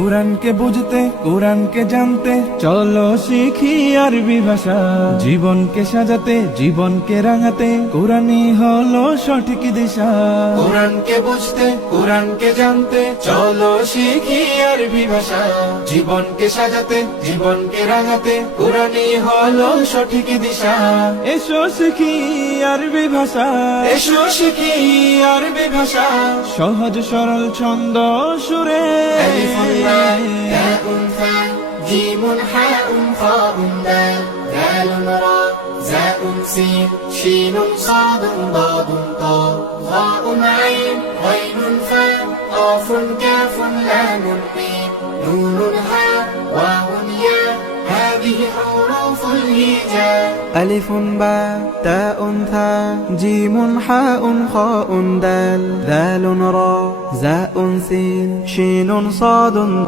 কোরআনকে বুঝতে কোরআনকে জানতে চলো শিখি আরবি ভাষা। জীবনকে সাজাতে জীবনকে রাঙাতে কোরআনই হলো সঠিক দিশা। কোরআনকে বুঝতে কোরআনকে জানতে চলো শিখি আরবি ভাষা। জীবনকে সাজাতে জীবনকে রাঙাতে কোরআনই হলো সঠিক দিশা। এসো শিখি আরবি ভাষা, এসো শিখি আরবি ভাষা। সহজ সরল ছন্দ সুরে تاء ثاء جيم حاء خاء دال ذال راء زاء سين شين صاد ضاد طاء ظاء عين غين فاء قاف كاف لام ميم نون هاء واو ياء هذه حروف الهجاء ألف باء تاء ثاء جيم حاء خاء دال ذال راء زاء سين شين صاد